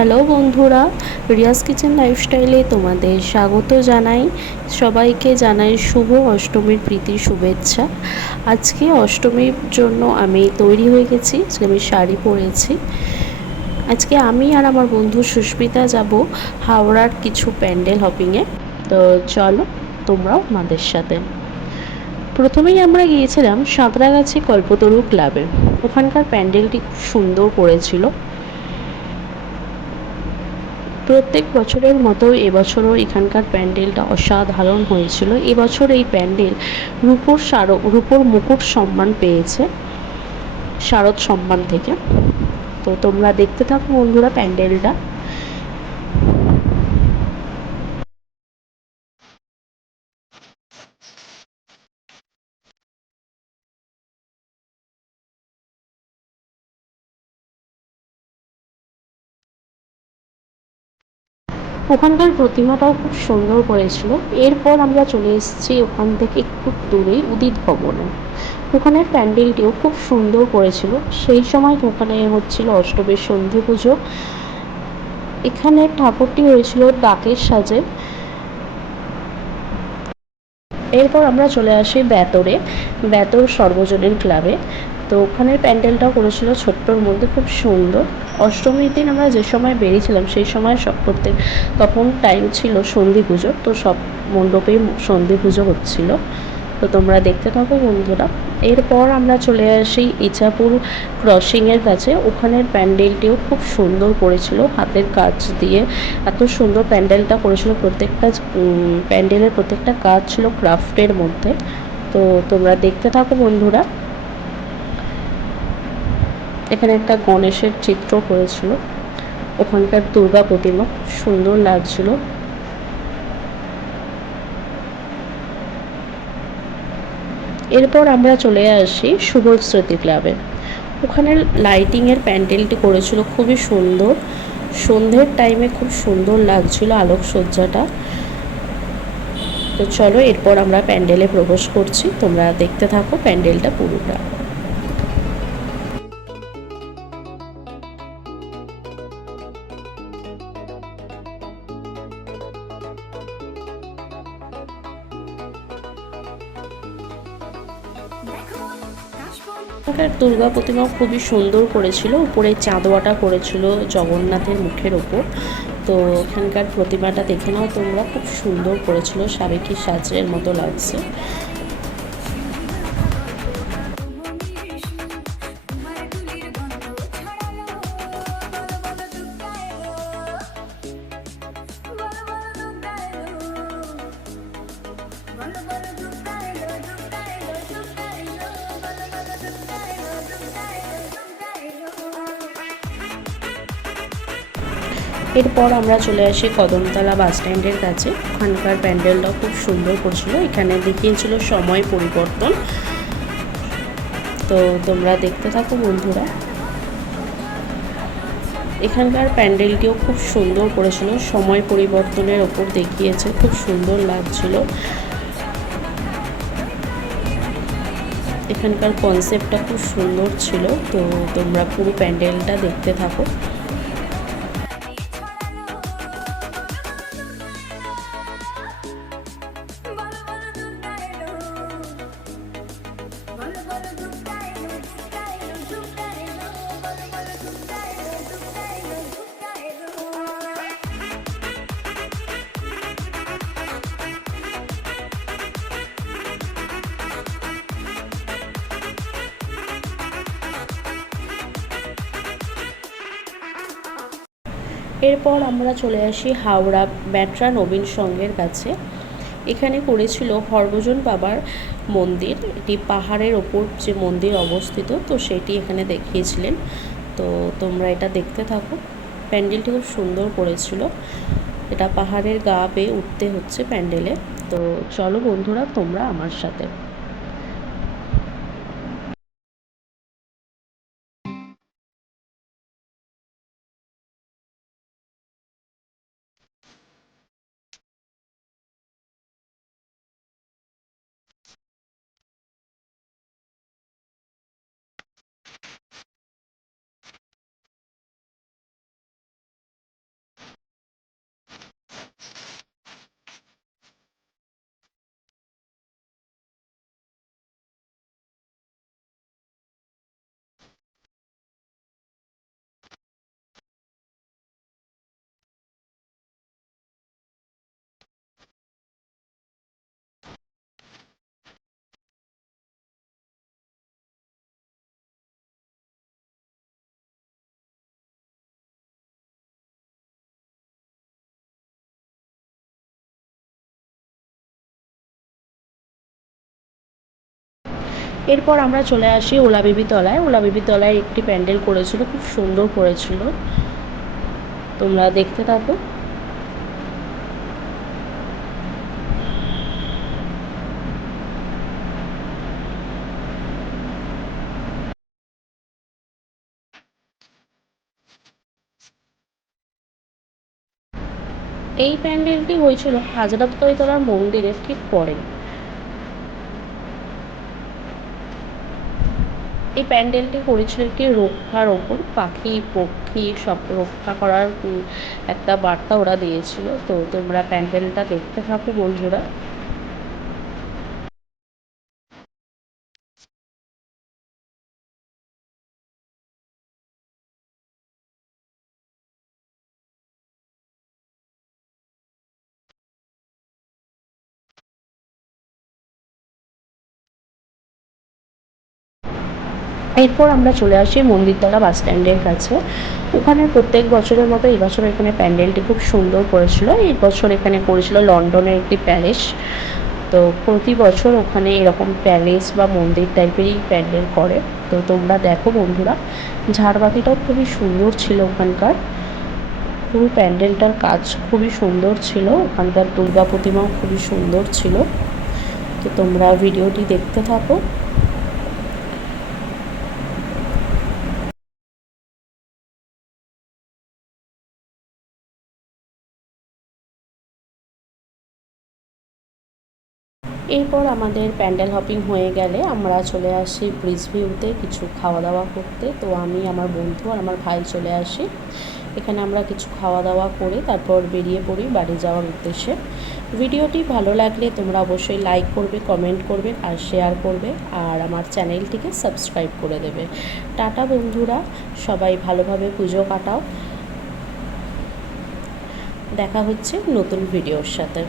Hello বন্ধুরা, Riaz kitchen লাইফস্টাইলে তোমাদের স্বাগত জানাই। সবাইকে জানাই শুভ অষ্টমীর প্রীতি শুভেচ্ছা। আজকে অষ্টমীর জন্য আমি তৈরি হয়ে গেছি। আজকে আমি শাড়ি পরেছি। আজকে আমি আর আমার বন্ধু সুস্মিতা যাব হাওড়ার কিছু প্যান্ডেল হপিংয়ে। তো চলো তোমরাও আমাদের সাথে। প্রথমেই আমরা গিয়েছিলাম সাঁতরাগাছি কল্পতরু ক্লাবে। ওখানকার প্যান্ডেলটি খুব সুন্দর করেছিল। প্রত্যেক বছরের মতো এবছরও এখানকার প্যান্ডেলটা অসাধারণ হয়েছিল। এবছর এই প্যান্ডেল রূপোর মুকুট সম্মান পেয়েছে শারদ সম্মান থেকে। তো তোমরা দেখতে থাকো বন্ধুরা প্যান্ডেলটা। ওখানকার প্রতিমাটাও খুব সুন্দর করেছিল। এরপর আমরা চলে এসেছি ওখান থেকে একটু দূরেই উদিত ভবনে। ওখানের প্যান্ডেলটিও খুব সুন্দর করেছিল। সেই সময় ওখানে হচ্ছিল অষ্টমীর সন্ধি পুজো। এখানে ঠাকুরটি হয়েছিল ডাকের সাজে। এরপর আমরা চলে আসি বেতর সর্বজনীন ক্লাবে। তো ওখানের প্যান্ডেলটাও করেছিল ছোট্টর মধ্যে, খুব সুন্দর। অষ্টমীর দিন আমরা যে সময় বেরিয়েছিলাম সেই সময় তখন টাইম ছিল সন্ধি পুজো। তো সব মণ্ডপেই সন্ধি পুজো হচ্ছিল। তো তোমরা দেখতে থাকো বন্ধুরা। এরপর আমরা চলে আসি ইছাপুর ক্রসিংয়ের কাছে। ওখানের প্যান্ডেলটিও খুব সুন্দর করেছিল হাতের কাজ দিয়ে। এত সুন্দর প্যান্ডেলটা করেছিল। প্যান্ডেলের প্রত্যেকটা কাজ ছিল ক্রাফটের মধ্যে। তো তোমরা দেখতে থাকো বন্ধুরা। এখানে একটা গণেশের চিত্র করেছিল। ওখানকার দুর্গা প্রতিমা সুন্দর লাগছিল। এরপর আমরা চলে আসি সুবোধ স্মৃতি ক্লাবে। ওখানে লাইটিংয়ের প্যান্ডেলটি করেছিল খুবই সুন্দর। সন্ধ্যের টাইমে খুব সুন্দর লাগছিল আলোকসজ্জাটা। তো চলো এরপর আমরা প্যান্ডেলে প্রবেশ করছি। তোমরা দেখতে থাকো প্যান্ডেলটা পুরোটা। এখানকার দুর্গা প্রতিমাও খুবই সুন্দর করেছিল। উপরে চাঁদোয়াটা করেছিল জগন্নাথের মুখের ওপর। তো এখানকার প্রতিমাটা দেখে নাও তোমরা, খুব সুন্দর করেছিল, সাবেকি সাজের মতো লাগছে। এরপর আমরা চলে আসি কদমতলা বাস স্ট্যান্ডের কাছে। ওখানকার প্যান্ডেলটাও খুব সুন্দর করছিল। এখানে দেখিয়েছিল সময় পরিবর্তন। তো তোমরা দেখতে থাকো বন্ধুরা। এখানকার প্যান্ডেলটিও খুব সুন্দর করেছিল, সময় পরিবর্তনের ওপর দেখিয়েছে, খুব সুন্দর লাগছিল। এখানকার কনসেপ্টটা খুব সুন্দর ছিল। তো তোমরা পুরো প্যান্ডেলটা দেখতে থাকো। এরপর আমরা চলে আসি হাওড়া ব্যাটরা নবীন সংঘের কাছে। এখানে করেছিল হরভজন বাবার মন্দির। এটি পাহাড়ের ওপর যে মন্দির অবস্থিত, তো সেটি এখানে দেখিয়েছিলেন। তো তোমরা এটা দেখতে থাকো। প্যান্ডেলটি খুব সুন্দর করেছিল। এটা পাহাড়ের গা বেয়ে উঠতে হচ্ছে প্যান্ডেলে। তো চলো বন্ধুরা তোমরা আমার সাথে। এরপর আমরা চলে আসি ওলাবেবি তলায়। ওলাবেবি তলায় একটি প্যান্ডেল করেছিল, খুব সুন্দর করেছিল, তোমরা দেখতে থাকো। এই প্যান্ডেলটি হয়েছিল হাজরাততলার মন্দিরের ঠিক পরে। এই প্যান্ডেলটি করেছিল একটি রক্ষার ওপর, পাখি পক্ষী সব রক্ষা করার একটা বার্তা ওরা দিয়েছিল। তো তোমরা প্যান্ডেলটা দেখতে থাকো বন্ধুরা। এরপর আমরা চলে আসি মন্দিরতলা বাস স্ট্যান্ডের কাছে। ওখানে প্রত্যেক বছরের মতো এই বছর এখানে প্যান্ডেলটি খুব সুন্দর করেছিল। এই বছর এখানে করেছিল লন্ডনের একটি প্যালেস। তো প্রতি বছর ওখানে এরকম প্যালেস বা মন্দির টাইপেরই প্যান্ডেল করে। তো তোমরা দেখো বন্ধুরা, ঝাড়বাতিটাও খুবই সুন্দর ছিল ওখানকার। পুরো প্যান্ডেলটার কাজ খুবই সুন্দর ছিল, ওখানকার দুর্গা প্রতিমাও খুবই সুন্দর ছিল। তো তোমরা ভিডিওটি দেখতে থাকো। এরপর আমাদের প্যান্ডেল হপিং হয়ে গেলে আমরা চলে আসি ব্রিজ ভিউতে কিছু খাওয়া দাওয়া করতে। তো আমি, আমার বন্ধু আর আমার ভাই চলে আসি। এখানে আমরা কিছু খাওয়া দাওয়া করে তারপর বেরিয়ে পড়ি বাড়ি যাওয়ার উদ্দেশ্যে। ভিডিওটি ভালো লাগলে তোমরা অবশ্যই লাইক করবে, কমেন্ট করবে আর শেয়ার করবে, আর আমার চ্যানেলটিকে সাবস্ক্রাইব করে দেবে। টাটা বন্ধুরা, সবাই ভালোভাবে পুজো কাটাও। দেখা হচ্ছে নতুন ভিডিওর সাথে।